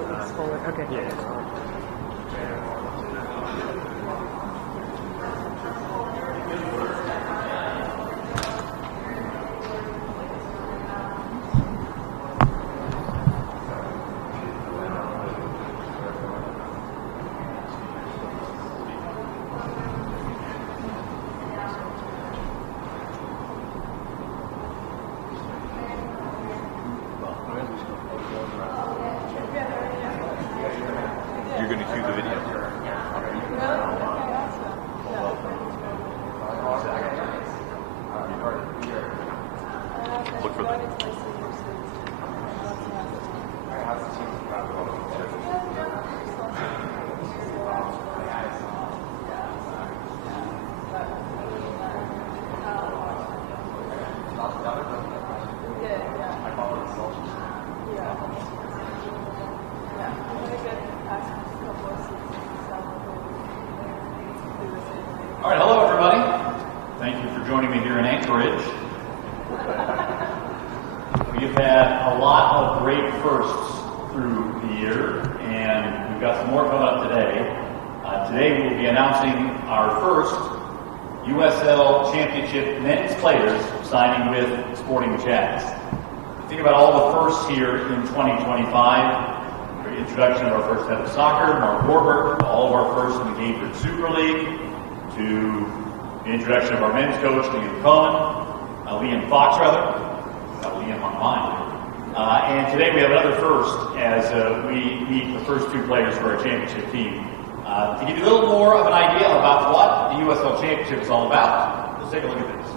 it's forward. Okay. Yeah. You're going to cue the video. Look for that. All right, hello everybody. Thank you for joining me here in Anchorage. We've had a lot of great firsts through the year, and we've got some more coming up today. Today we'll be announcing our first USL Championship men's players signing with Sporting JAX. Think about all the firsts here in 2025. The introduction of our first head of soccer, Mark Warburg, all of our firsts in the Gateford Super League, to the introduction of our men's coach, Liam Fox, got Liam on mine. And today we have another first as we meet the first two players for our championship team. To give you a little more of an idea about what the USL Championship is all about, let's take a look at this.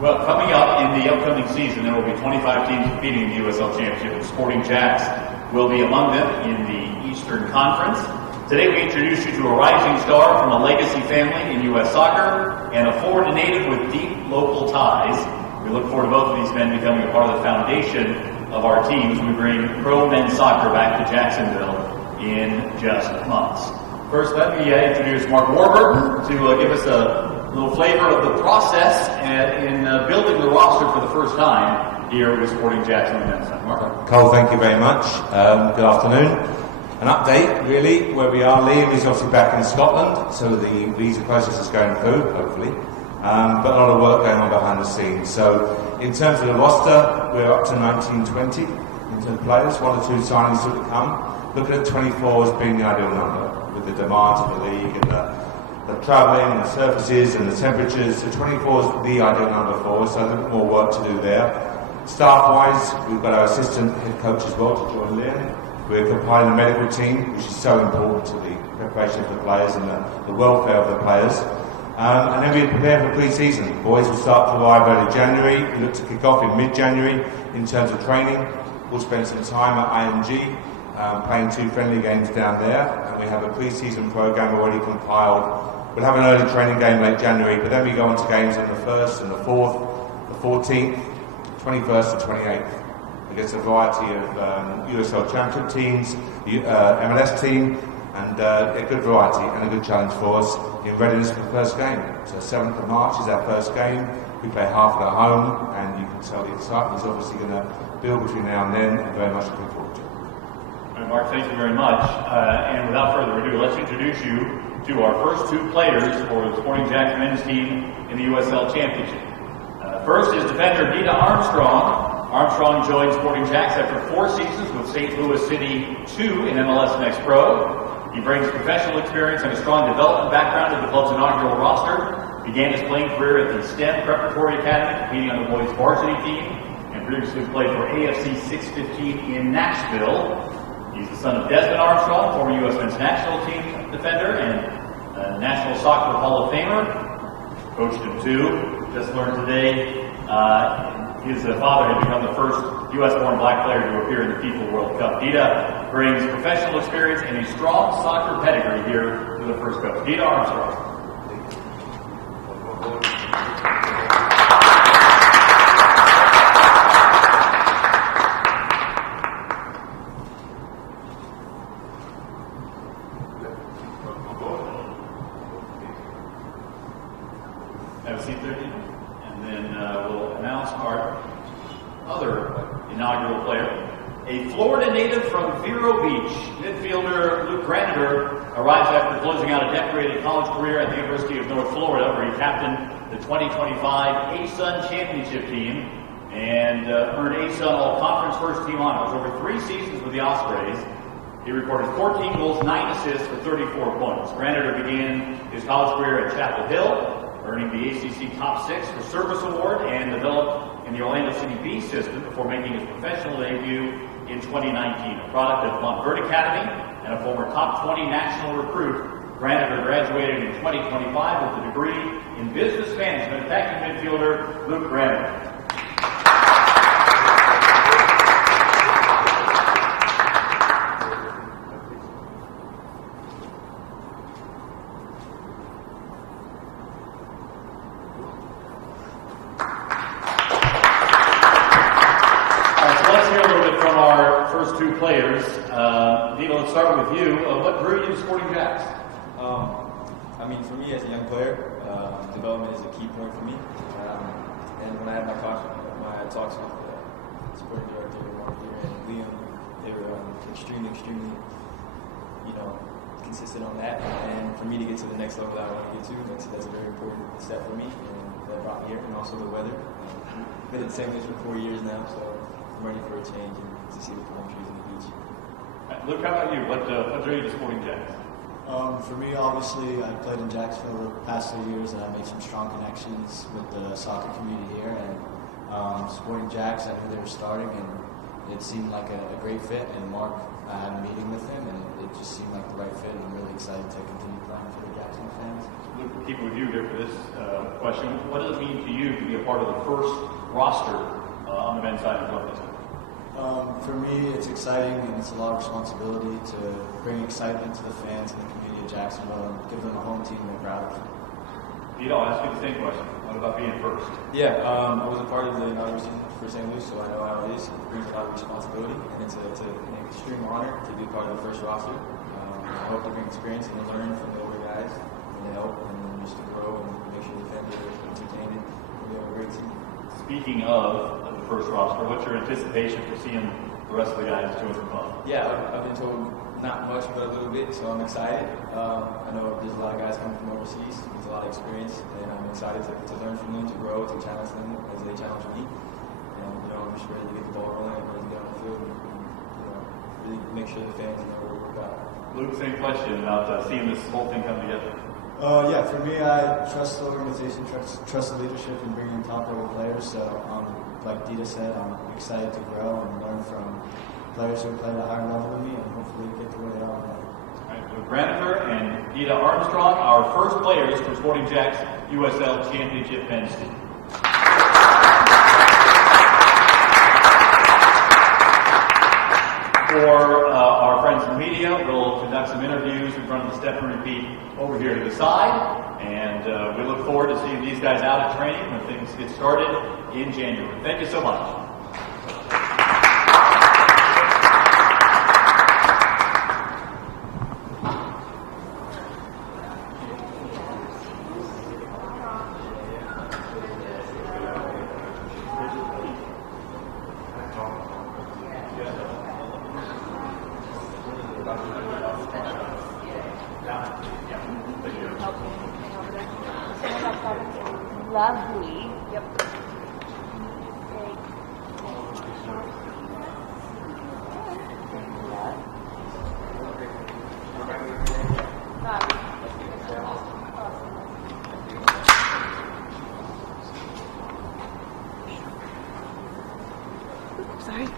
Well, coming up in the upcoming season, there will be 25 teams competing in the USL Championship, and Sporting JAX will be among them in the Eastern Conference. Today we introduce you to a rising star from a legacy family in U.S. soccer and a Florida native with deep local ties. We look forward to both of these men becoming a part of the foundation of our teams. We bring pro men's soccer back to Jacksonville in just months. First, let me introduce Mark Warburg to give us a little flavor of the process in building the roster for the first time here with Sporting JAX on the men's side. Mark? Cole, thank you very much. Good afternoon. An update, really, where we are. Liam is obviously back in Scotland, so the visa process is going through, hopefully. But a lot of work going on behind the scenes. So, in terms of the roster, we're up to 19-20 in terms of players, 1 or 2 signings still to come. Looking at 24 as being the ideal number, with the demands of the league and the travelling and the surfaces and the temperatures. So 24 is the ideal number for us, so a little more work to do there. Staff-wise, we've got our assistant head coach as well to join Liam. We're compiling a medical team, which is so important to the preparation of the players and the welfare of the players. And then we prepare for pre-season. Boys will start to arrive early January. We look to kick off in mid-January in terms of training. We'll spend some time at IMG, playing 2 friendly games down there, and we have a pre-season program already compiled. We'll have an early training game late January, but then we go on to games on the 1st and the 4th, the 14th, 21st and 28th. Against a variety of USL Championship teams, the MLS team, and a good variety and a good challenge for us in readiness for the first game. So 7th of March is our first game. We play half at home, and you can tell the excitement is obviously going to build between now and then, and very much looking forward to it. All right, Mark, thank you very much. And without further ado, let's introduce you to our first 2 players for the Sporting JAX men's team in the USL Championship. First is defender Nina Armstrong. Armstrong joined Sporting JAX after 4 seasons with St. Louis City 2 in MLS Next Pro. He brings professional experience and a strong development background to the club's inaugural roster. Began his playing career at the STEM Preparatory Academy, competing on the boys' varsity team, and previously played for AFC 615 in Nashville. He's the son of Desmond Armstrong, former U.S. men's national team defender and National Soccer Hall of Famer. Coached him too. Just learned today His father had become the first U.S.-born black player to appear in the FIFA World Cup. Dita brings professional experience and a strong soccer pedigree here to the first coach. Dita Armstrong. Have a seat there, Dita. And then we'll announce our other inaugural player. A Florida native from Vero Beach, midfielder Luke Graniter arrives after closing out a decorated college career at the University of North Florida, where he captained the 2025 ASUN Championship team and earned ASUN All-Conference First Team honors. Over 3 seasons with the Ospreys, he recorded 14 goals, 9 assists for 34 points. Graniter began his college career at Chapel Hill, earning the ACC Top 6 for Service Award, and developed in the Orlando City B system before making his professional debut in 2019. A product of Montverde Academy and a former top 20 national recruit, Graniter graduated in 2025 with a degree in business management. Attacking midfielder Luke Graniter. First 2 players. Dino, let's start with you. What drew you to Sporting JAX? I mean, for me as a young player, development is a key point for me. And when I had my talks with the sporting director Mark here and Liam, they were extremely, consistent on that. And for me to get to the next level that I want to get to, that's a very important step for me. And that brought me here, and also the weather. I've been at the same place for 4 years now, so I'm ready for a change and to see the palm trees on the beach. Luke, how about you? What drew you to Sporting JAX? For me, obviously, I played in JAX for the past 3 years, and I made some strong connections with the soccer community here. And Sporting JAX, I knew they were starting, and it seemed like a great fit. And Mark, I had a meeting with him, and it just seemed like the right fit. And I'm really excited to continue playing for the Jackson fans. Luke, we'll keep with you here for this question. What does it mean to you to be a part of the first roster on the men's side of the club? For me, it's exciting, and it's a lot of responsibility to bring excitement to the fans and the community of Jacksonville and give them a home team they're proud of. Pete, I'll ask you the same question. What about being first? Yeah, I was a part of the inaugural season for St. Louis, so I know how it is. It brings a lot of responsibility, and it's an extreme honor to be part of the first roster. I hope to bring experience and to learn from the older guys and to help and just to grow and make sure the fans are entertained and we have a great team. Speaking of the first roster, what's your anticipation for seeing the rest of the guys join the club? Yeah, I've been told not much, but a little bit, so I'm excited. I know there's a lot of guys coming from overseas. There's a lot of experience, and I'm excited to learn from them, to grow, to challenge them as they challenge me. And I'm just ready to get the ball rolling, ready to get on the field, and really make sure the fans know where we're at. Luke, same question about seeing this whole thing come together. Yeah, for me, I trust the organization, trust the leadership in bringing top-level players. So, like Dita said, I'm excited to grow and learn from players who play at a higher level than me, and hopefully get to where they are. All right, so Graniter and Dita Armstrong, our first players for Sporting JAX USL Championship men's team. For our friends in the media, we'll conduct some interviews in front of the step and repeat over here to the side, and we look forward to seeing these guys out at training when things get started in January. Thank you so much. Lovely. Yep. Sorry.